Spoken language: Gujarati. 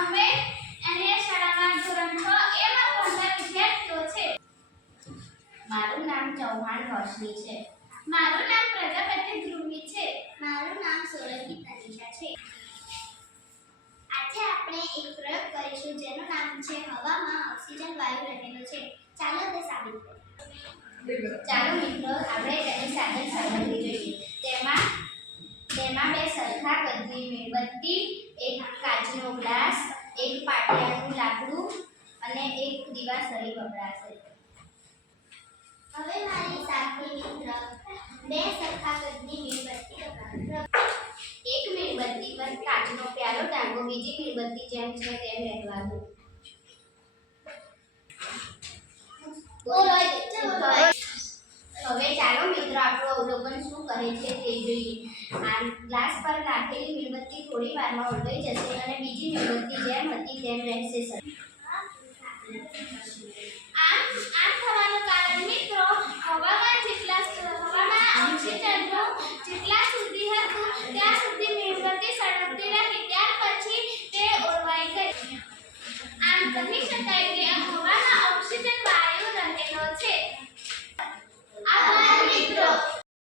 અમે અન્ય શાળામાં ધોરણ 6 એમાં ભણતા વિદ્યાર્થીઓ છે. મારું નામ ચૌહાણ રોશની છે. મારું નામ પ્રજાપતિ ધ્રુવી છે. મારું નામ સોલંકી તનિષા છે. આજે આપણે એક પ્રયોગ કરીશું જેનું નામ છે હવામાં ઓક્સિજન વાયુ રહેલો છે. ચાલો તે સાબિત કરીએ. ચાલો મિત્રો, આપણે તેની સાધન સામગ્રી જોઈએ. તેમાં બે સરખા કદની મીણબત્તી, એક કાચનો ગ્લાસ, એક પાટિયાનું લાકડું અને એક દિવાસળી વપરાશે. હવે મારી સાથે મિત્ર બે સરખા કદની મીણબત્તી વપરાશે. એક મીણબત્તી પર કાચનો પ્યાલો ટાંકો બીજી મીણબત્તી જેમ છે તેમ રહેવા દો. હવે ચાલો મિત્રો, આપણું અવલોકન શું કરે છે તે જોઈએ. આ ગ્લાસ પર નાખેલી મીણબત્તી થોડી વારમાં ઓલવાઈ જશે અને બીજી મીણબત્તી જેમ હતી તેમ રહેશે. આમ થવાનું કારણ મિત્રો, હવામાં ઓક્સિજન